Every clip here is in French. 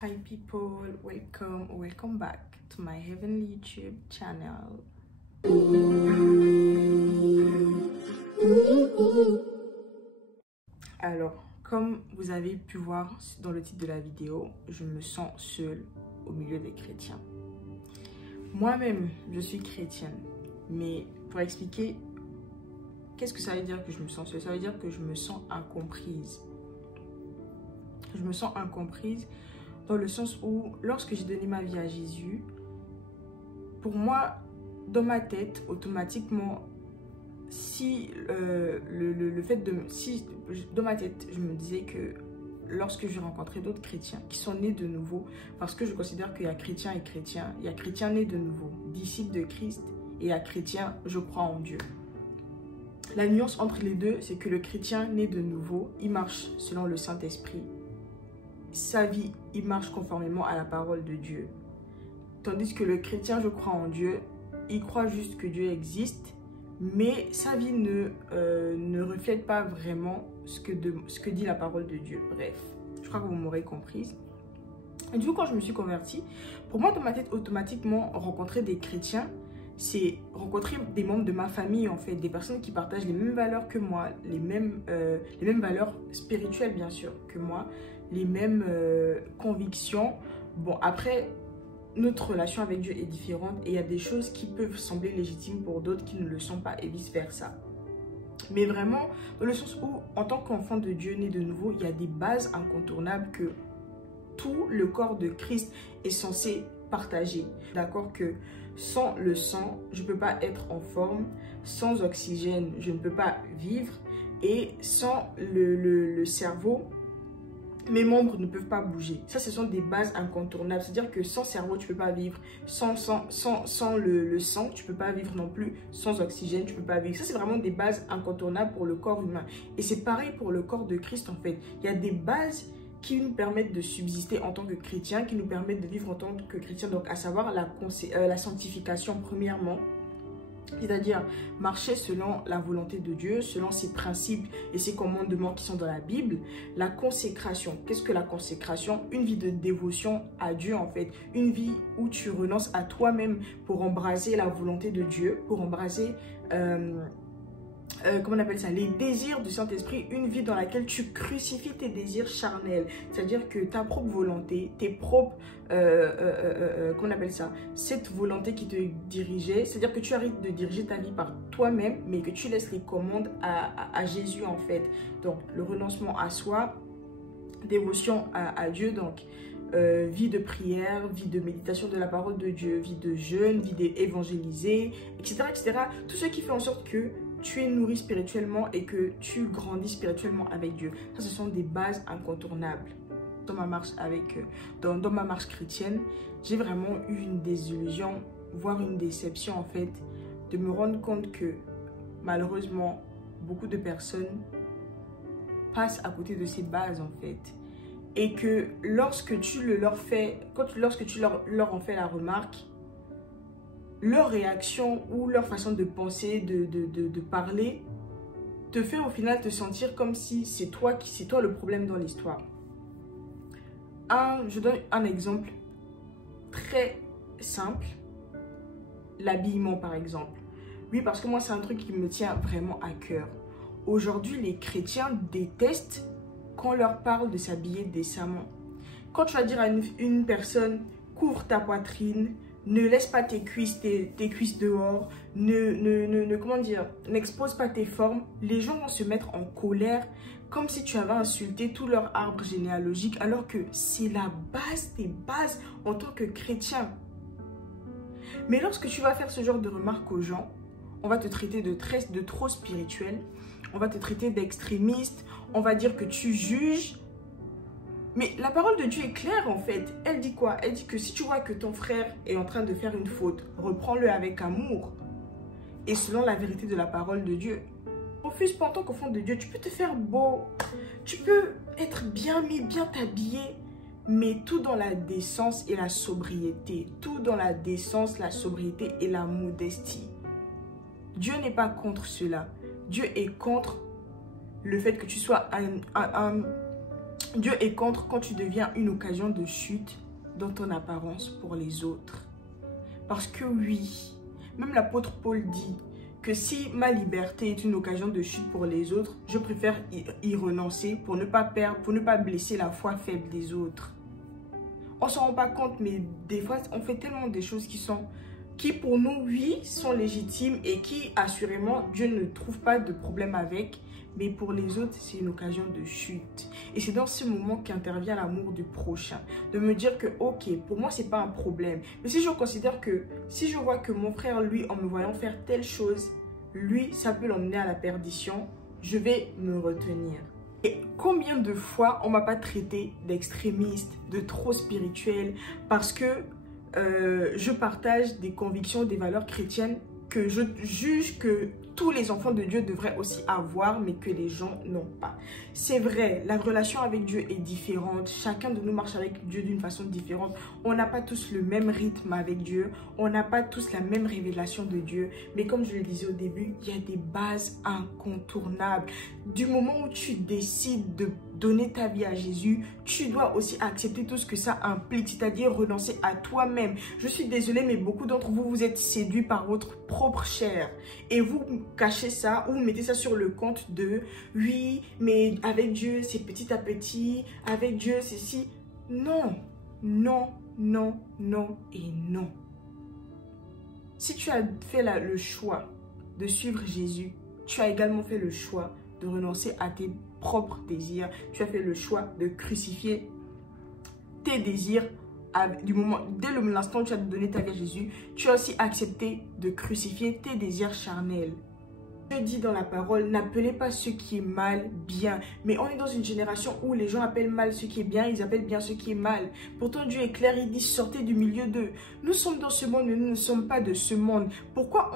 Hi people, welcome back to my heavenly YouTube channel. Alors, comme vous avez pu voir dans le titre de la vidéo, je me sens seule au milieu des chrétiens. Moi-même, je suis chrétienne, mais pour expliquer, qu'est-ce que ça veut dire que je me sens seule? Ça veut dire que je me sens incomprise. Je me sens incomprise dans le sens où, lorsque j'ai donné ma vie à Jésus, pour moi, dans ma tête, automatiquement, dans ma tête, je me disais que lorsque je rencontrais d'autres chrétiens qui sont nés de nouveau, parce que je considère qu'il y a chrétiens et chrétiens, il y a chrétiens nés de nouveau, disciples de Christ, et il y a chrétiens, je crois en Dieu. La nuance entre les deux, c'est que le chrétien né de nouveau, il marche selon le Saint-Esprit. Sa vie, il marche conformément à la parole de Dieu. Tandis que le chrétien, je crois en Dieu, il croit juste que Dieu existe, mais sa vie ne reflète pas vraiment ce que dit la parole de Dieu. Bref, je crois que vous m'aurez comprise. Et du coup, quand je me suis convertie, pour moi, dans ma tête, automatiquement, rencontrer des chrétiens, c'est rencontrer des membres de ma famille, en fait, des personnes qui partagent les mêmes valeurs que moi, les mêmes valeurs spirituelles, bien sûr, que moi, les mêmes convictions. Bon, après, notre relation avec Dieu est différente et il y a des choses qui peuvent sembler légitimes pour d'autres qui ne le sont pas et vice-versa. Mais vraiment, dans le sens où, en tant qu'enfant de Dieu né de nouveau, il y a des bases incontournables que tout le corps de Christ est censé partager. D'accord que sans le sang, je ne peux pas être en forme, sans oxygène, je ne peux pas vivre, et sans le cerveau, mes membres ne peuvent pas bouger. Ça, ce sont des bases incontournables. C'est-à-dire que sans cerveau, tu ne peux pas vivre. Sans le sang, tu ne peux pas vivre non plus. Sans oxygène, tu ne peux pas vivre. Ça, c'est vraiment des bases incontournables pour le corps humain. Et c'est pareil pour le corps de Christ, en fait. Il y a des bases qui nous permettent de subsister en tant que chrétiens, qui nous permettent de vivre en tant que chrétiens. Donc, à savoir la sanctification, premièrement. C'est-à-dire marcher selon la volonté de Dieu, selon ses principes et ses commandements qui sont dans la Bible. La consécration, qu'est-ce que la consécration? Une vie de dévotion à Dieu, en fait. Une vie où tu renonces à toi-même pour embraser la volonté de Dieu, pour embraser comment on appelle ça, les désirs du Saint-Esprit, une vie dans laquelle tu crucifies tes désirs charnels, c'est-à-dire que ta propre volonté, tes propres, comment on appelle ça, cette volonté qui te dirigeait, c'est-à-dire que tu arrêtes de diriger ta vie par toi-même, mais que tu laisses les commandes à Jésus, en fait. Donc, le renoncement à soi, dévotion à Dieu, donc vie de prière, vie de méditation de la parole de Dieu, vie de jeûne, vie d'évangéliser, etc., etc. Tout ce qui fait en sorte que tu es nourri spirituellement et que tu grandis spirituellement avec Dieu. Ça, ce sont des bases incontournables. Dans ma marche dans ma marche chrétienne, j'ai vraiment eu une désillusion, voire une déception, en fait, de me rendre compte que malheureusement, beaucoup de personnes passent à côté de ces bases, en fait. Et que lorsque tu lorsque tu leur en fais la remarque, leur réaction ou leur façon de penser, de parler, te fait au final te sentir comme si c'est toi le problème dans l'histoire. Je donne un exemple très simple. L'habillement, par exemple. Oui, parce que moi, c'est un truc qui me tient vraiment à cœur. Aujourd'hui, les chrétiens détestent quand on leur parle de s'habiller décemment. Quand tu vas dire à une personne, couvre ta poitrine, ne laisse pas tes cuisses dehors, comment dire, n'expose pas tes formes, les gens vont se mettre en colère comme si tu avais insulté tout leur arbre généalogique, alors que c'est la base des bases en tant que chrétien. Mais lorsque tu vas faire ce genre de remarques aux gens, on va te traiter de trop spirituel, on va te traiter d'extrémiste, on va dire que tu juges. Mais la parole de Dieu est claire, en fait. Elle dit quoi? Elle dit que si tu vois que ton frère est en train de faire une faute, reprends-le avec amour et selon la vérité de la parole de Dieu. Refuse pas en tant qu'enfant de Dieu. Tu peux te faire beau, tu peux être bien mis, bien t'habiller, mais tout dans la décence et la sobriété. Tout dans la décence, la sobriété et la modestie. Dieu n'est pas contre cela. Dieu est contre le fait que tu sois Dieu est contre quand tu deviens une occasion de chute dans ton apparence pour les autres. Parce que oui, même l'apôtre Paul dit que si ma liberté est une occasion de chute pour les autres, je préfère y renoncer pour ne pas perdre, pour ne pas blesser la foi faible des autres. On ne s'en rend pas compte, mais des fois, on fait tellement des choses qui pour nous, oui, sont légitimes et qui, assurément, Dieu ne trouve pas de problème avec. Mais pour les autres, c'est une occasion de chute. Et c'est dans ce moment qu'intervient l'amour du prochain. De me dire que, ok, pour moi, c'est pas un problème. Mais si je considère que, si je vois que mon frère, lui, en me voyant faire telle chose, lui, ça peut l'emmener à la perdition, je vais me retenir. Et combien de fois on m'a pas traité d'extrémiste, de trop spirituel, parce que je partage des convictions, des valeurs chrétiennes que je juge que tous les enfants de Dieu devraient aussi avoir, mais que les gens n'ont pas. C'est vrai, la relation avec Dieu est différente. Chacun de nous marche avec Dieu d'une façon différente. On n'a pas tous le même rythme avec Dieu. On n'a pas tous la même révélation de Dieu. Mais comme je le disais au début, il y a des bases incontournables. Du moment où tu décides de donner ta vie à Jésus, tu dois aussi accepter tout ce que ça implique, c'est-à-dire renoncer à toi-même. Je suis désolée, mais beaucoup d'entre vous, vous êtes séduits par votre propre chair. Et vous cachez ça, ou vous mettez ça sur le compte de « oui, mais avec Dieu, c'est petit à petit, avec Dieu, c'est si... » Non, non, non, non et non. Si tu as fait le choix de suivre Jésus, tu as également fait le choix de renoncer à tes propres désirs. Tu as fait le choix de crucifier tes désirs dès l'instant où tu as donné ta vie à Jésus. Tu as aussi accepté de crucifier tes désirs charnels. Dieu dit dans la parole, n'appelez pas ce qui est mal bien. Mais on est dans une génération où les gens appellent mal ce qui est bien, ils appellent bien ce qui est mal. Pourtant Dieu est clair, il dit sortez du milieu d'eux. Nous sommes dans ce monde, mais nous ne sommes pas de ce monde. Pourquoi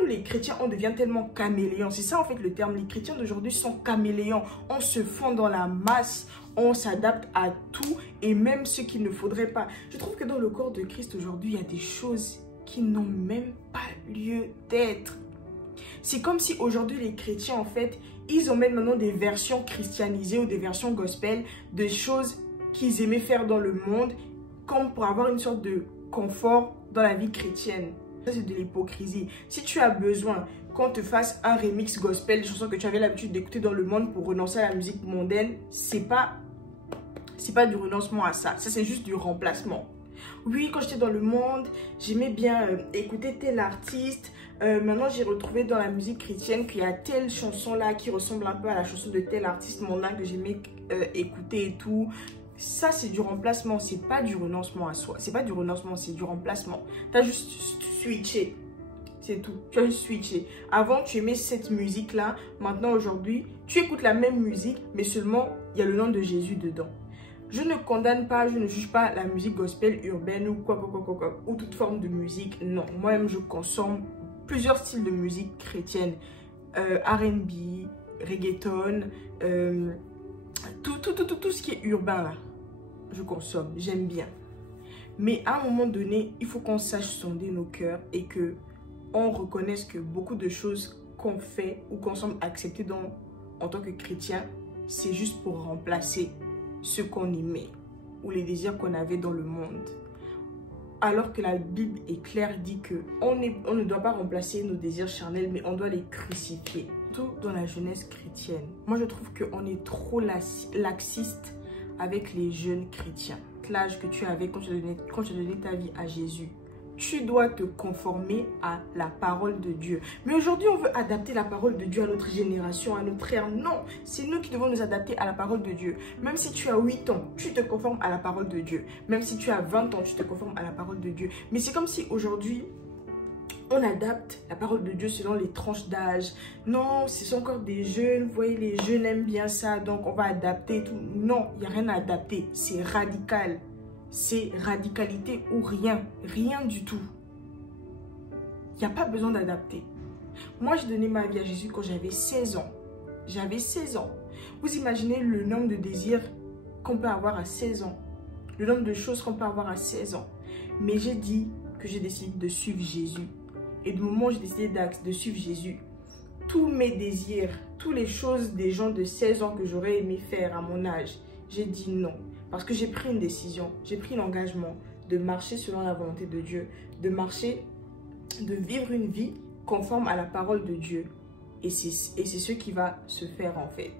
nous les chrétiens, on devient tellement caméléons? C'est ça en fait le terme, les chrétiens d'aujourd'hui sont caméléons. On se fond dans la masse, on s'adapte à tout et même ce qu'il ne faudrait pas. Je trouve que dans le corps de Christ aujourd'hui, il y a des choses qui n'ont même pas lieu d'être. C'est comme si aujourd'hui les chrétiens en fait, ils emmènent maintenant des versions christianisées ou des versions gospel de choses qu'ils aimaient faire dans le monde comme pour avoir une sorte de confort dans la vie chrétienne. Ça c'est de l'hypocrisie. Si tu as besoin qu'on te fasse un remix gospel des chansons que tu avais l'habitude d'écouter dans le monde pour renoncer à la musique mondaine, c'est pas du renoncement à ça. Ça c'est juste du remplacement. Oui, quand j'étais dans le monde, j'aimais bien écouter tel artiste. Maintenant, j'ai retrouvé dans la musique chrétienne qu'il y a telle chanson-là qui ressemble un peu à la chanson de tel artiste mondain que j'aimais écouter et tout. Ça, c'est du remplacement. C'est pas du renoncement à soi. C'est pas du renoncement, c'est du remplacement. Tu as juste switché. C'est tout. Tu as juste switché. Avant, tu aimais cette musique-là. Maintenant, aujourd'hui, tu écoutes la même musique, mais seulement, il y a le nom de Jésus dedans. Je ne condamne pas, je ne juge pas la musique gospel urbaine ou ou toute forme de musique. Non, moi-même, je consomme plusieurs styles de musique chrétienne. R&B, reggaeton, tout ce qui est urbain, là, je consomme, j'aime bien. Mais à un moment donné, il faut qu'on sache sonder nos cœurs et que on reconnaisse que beaucoup de choses qu'on fait ou qu'on semble accepter en tant que chrétien, c'est juste pour remplacer ce qu'on aimait ou les désirs qu'on avait dans le monde. Alors que la Bible est claire, dit qu'on ne doit pas remplacer nos désirs charnels, mais on doit les crucifier. Tout dans la jeunesse chrétienne. Moi, je trouve qu'on est trop laxiste avec les jeunes chrétiens. L'âge que tu avais quand tu as donné ta vie à Jésus. Tu dois te conformer à la parole de Dieu. Mais aujourd'hui, on veut adapter la parole de Dieu à notre génération, à notre ère. Non, c'est nous qui devons nous adapter à la parole de Dieu. Même si tu as 8 ans, tu te conformes à la parole de Dieu. Même si tu as 20 ans, tu te conformes à la parole de Dieu. Mais c'est comme si aujourd'hui, on adapte la parole de Dieu selon les tranches d'âge. Non, ce sont encore des jeunes. Vous voyez, les jeunes aiment bien ça, donc on va adapter tout. Non, il n'y a rien à adapter. C'est radical. C'est radicalité ou rien. Rien du tout. Il n'y a pas besoin d'adapter. Moi, j'ai donné ma vie à Jésus quand j'avais 16 ans. J'avais 16 ans. Vous imaginez le nombre de désirs qu'on peut avoir à 16 ans. Le nombre de choses qu'on peut avoir à 16 ans. Mais j'ai dit que j'ai décidé de suivre Jésus. Et du moment où j'ai décidé de suivre Jésus, tous mes désirs, toutes les choses des gens de 16 ans que j'aurais aimé faire à mon âge, j'ai dit non. Parce que j'ai pris une décision, j'ai pris l'engagement de marcher selon la volonté de Dieu, de marcher, de vivre une vie conforme à la parole de Dieu. Et c'est ce qui va se faire en fait.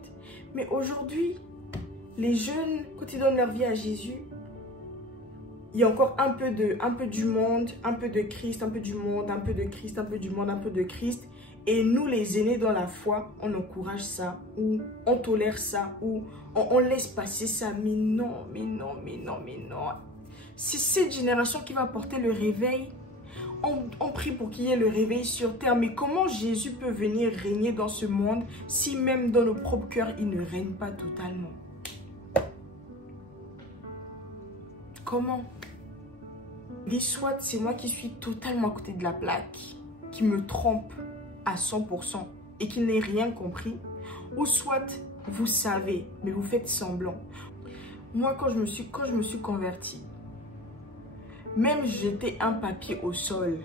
Mais aujourd'hui, les jeunes, quand ils donnent leur vie à Jésus, il y a encore un peu du monde, un peu de Christ, un peu du monde, un peu de Christ, un peu du monde, un peu de Christ. Et nous, les aînés dans la foi, on encourage ça, ou on tolère ça, ou on laisse passer ça. Mais non, mais non, mais non, mais non. C'est cette génération qui va porter le réveil. On prie pour qu'il y ait le réveil sur terre. Mais comment Jésus peut venir régner dans ce monde si même dans nos propres cœurs, il ne règne pas totalement? Comment? Dit soit c'est moi qui suis totalement à côté de la plaque, qui me trompe à 100% et qui n'ai rien compris, ou soit vous savez, mais vous faites semblant. Moi, quand je me suis convertie, même jeter un papier au sol,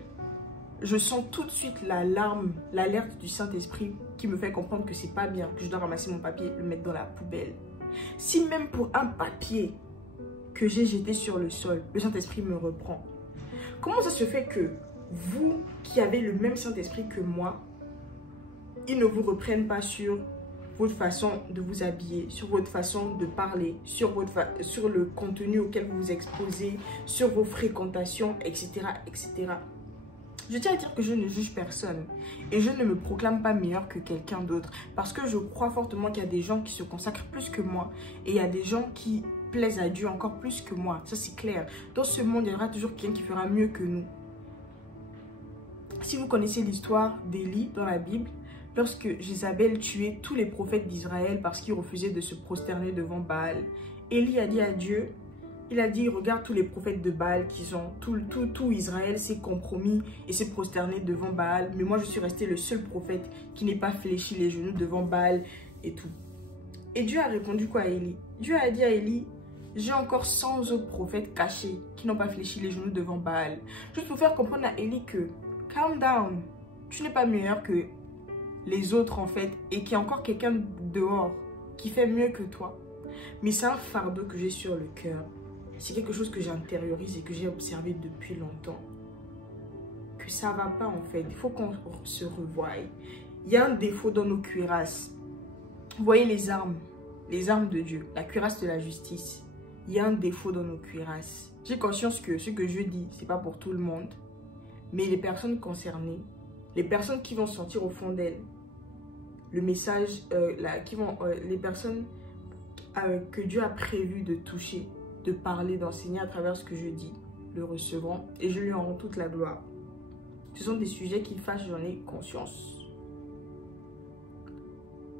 je sens tout de suite l'alerte du Saint-Esprit qui me fait comprendre que c'est pas bien, que je dois ramasser mon papier et le mettre dans la poubelle. Si même pour un papier que j'ai jeté sur le sol, le Saint-Esprit me reprend. Comment ça se fait que vous, qui avez le même Saint-Esprit que moi, ils ne vous reprennent pas sur votre façon de vous habiller, sur votre façon de parler, sur le contenu auquel vous vous exposez, sur vos fréquentations, etc., etc. Je tiens à dire que je ne juge personne et je ne me proclame pas meilleur que quelqu'un d'autre parce que je crois fortement qu'il y a des gens qui se consacrent plus que moi et il y a des gens qui plaisent à Dieu encore plus que moi. Ça, c'est clair. Dans ce monde, il y aura toujours quelqu'un qui fera mieux que nous. Si vous connaissez l'histoire d'Élie dans la Bible, lorsque Jézabel tuait tous les prophètes d'Israël parce qu'ils refusaient de se prosterner devant Baal, Élie a dit à Dieu, il a dit, regarde tous les prophètes de Baal qui ont, tout Israël s'est compromis et s'est prosterné devant Baal. Mais moi, je suis resté le seul prophète qui n'ait pas fléchi les genoux devant Baal et tout. Et Dieu a répondu quoi à Élie? Dieu a dit à Élie, j'ai encore 100 autres prophètes cachés qui n'ont pas fléchi les genoux devant Baal. Juste pour faire comprendre à Élie que, calm down, tu n'es pas meilleur que les autres en fait et qu'il y a encore quelqu'un dehors qui fait mieux que toi. Mais c'est un fardeau que j'ai sur le cœur. C'est quelque chose que j'intériorise et que j'ai observé depuis longtemps. Que ça va pas en fait. Il faut qu'on se revoie. Il y a un défaut dans nos cuirasses. Vous voyez les armes de Dieu, la cuirasse de la justice. Il y a un défaut dans nos cuirasses. J'ai conscience que ce que je dis, c'est pas pour tout le monde. Mais les personnes concernées, les personnes qui vont sentir au fond d'elles, le message, les personnes que Dieu a prévu de toucher, de parler, d'enseigner à travers ce que je dis, le recevront et je lui en rends toute la gloire. Ce sont des sujets qui fâchent, j'en ai conscience.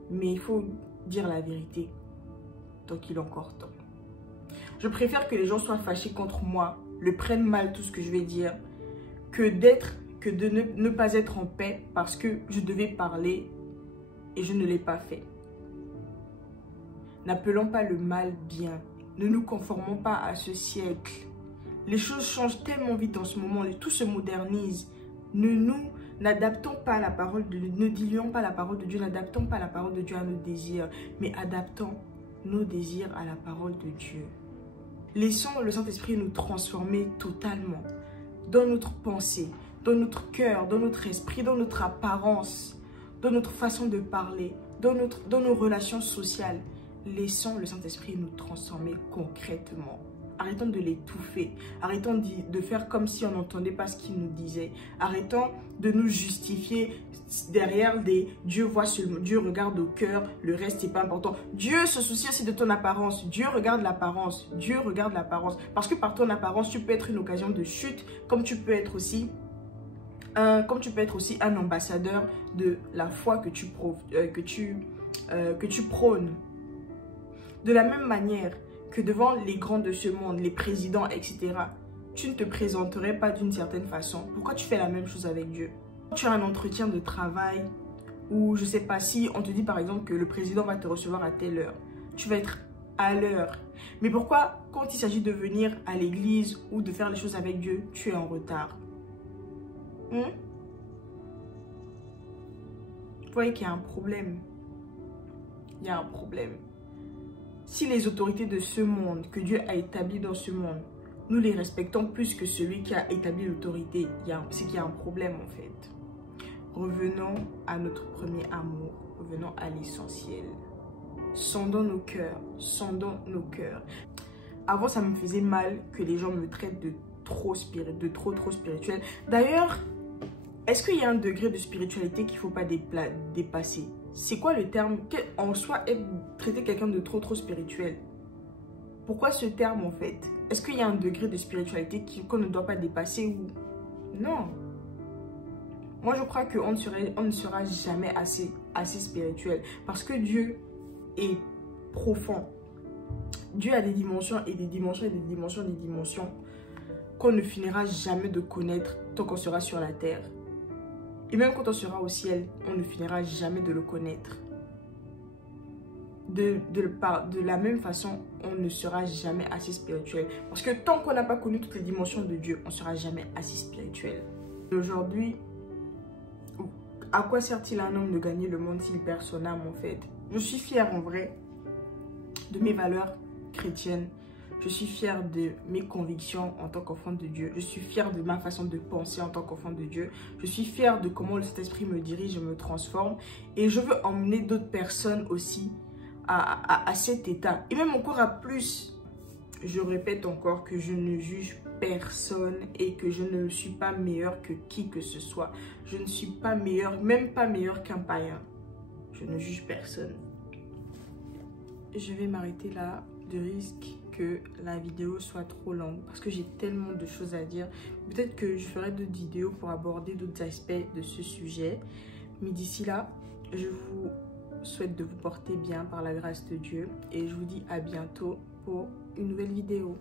Mais il faut dire la vérité tant qu'il est encore temps. Je préfère que les gens soient fâchés contre moi, le prennent mal tout ce que je vais dire, que de ne pas être en paix parce que je devais parler et je ne l'ai pas fait. N'appelons pas le mal bien. Ne nous conformons pas à ce siècle. Les choses changent tellement vite en ce moment, tout se modernise. N'adaptons pas la parole de Dieu, ne diluons pas la parole de Dieu, n'adaptons pas la parole de Dieu à nos désirs, mais adaptons nos désirs à la parole de Dieu. Laissons le Saint-Esprit nous transformer totalement dans notre pensée, dans notre cœur, dans notre esprit, dans notre apparence, dans notre façon de parler, dans nos relations sociales. Laissons le Saint-Esprit nous transformer concrètement. Arrêtons de l'étouffer. Arrêtons de faire comme si on n'entendait pas ce qu'il nous disait. Arrêtons de nous justifier derrière des Dieu voit seulement, Dieu regarde au cœur, le reste n'est pas important. Dieu se soucie aussi de ton apparence. Dieu regarde l'apparence. Dieu regarde l'apparence. Parce que par ton apparence, tu peux être une occasion de chute, comme tu peux être aussi un ambassadeur de la foi que tu prônes. De la même manière que devant les grands de ce monde, les présidents, etc., tu ne te présenterais pas d'une certaine façon. Pourquoi tu fais la même chose avec Dieu? Quand tu as un entretien de travail ou je ne sais pas si on te dit par exemple que le président va te recevoir à telle heure, tu vas être à l'heure. Mais pourquoi quand il s'agit de venir à l'église ou de faire les choses avec Dieu, tu es en retard? Vous voyez qu'il y a un problème. Il y a un problème. Si les autorités de ce monde que Dieu a établies dans ce monde, nous les respectons plus que celui qui a établi l'autorité, c'est qu'il y a un problème en fait. Revenons à notre premier amour, revenons à l'essentiel. Sondons nos cœurs, sondons nos cœurs. Avant, ça me faisait mal que les gens me traitent de trop spirituel. D'ailleurs, est-ce qu'il y a un degré de spiritualité qu'il ne faut pas dépasser? C'est quoi le terme? En soi, traiter quelqu'un de trop spirituel. Pourquoi ce terme en fait? Est-ce qu'il y a un degré de spiritualité qu'on ne doit pas dépasser ou... Non. Moi, je crois qu'on ne sera jamais assez spirituel. Parce que Dieu est profond. Dieu a des dimensions et des dimensions et des dimensions et des dimensions qu'on ne finira jamais de connaître tant qu'on sera sur la terre. Et même quand on sera au ciel, on ne finira jamais de le connaître. De la même façon, on ne sera jamais assez spirituel. Parce que tant qu'on n'a pas connu toutes les dimensions de Dieu, on ne sera jamais assez spirituel. Aujourd'hui, à quoi sert-il à un homme de gagner le monde s'il perd son âme en fait? Je suis fière en vrai de mes valeurs chrétiennes. Je suis fière de mes convictions en tant qu'enfant de Dieu. Je suis fière de ma façon de penser en tant qu'enfant de Dieu. Je suis fière de comment le Saint-Esprit me dirige et me transforme. Et je veux emmener d'autres personnes aussi à cet état. Et même encore à plus. Je répète encore que je ne juge personne et que je ne suis pas meilleure que qui que ce soit. Je ne suis pas meilleure, même pas meilleure qu'un païen. Je ne juge personne. Je vais m'arrêter là, de risque que la vidéo soit trop longue parce que j'ai tellement de choses à dire. Peut-être que je ferai d'autres vidéos pour aborder d'autres aspects de ce sujet. Mais d'ici là, je vous souhaite de vous porter bien par la grâce de Dieu et je vous dis à bientôt pour une nouvelle vidéo.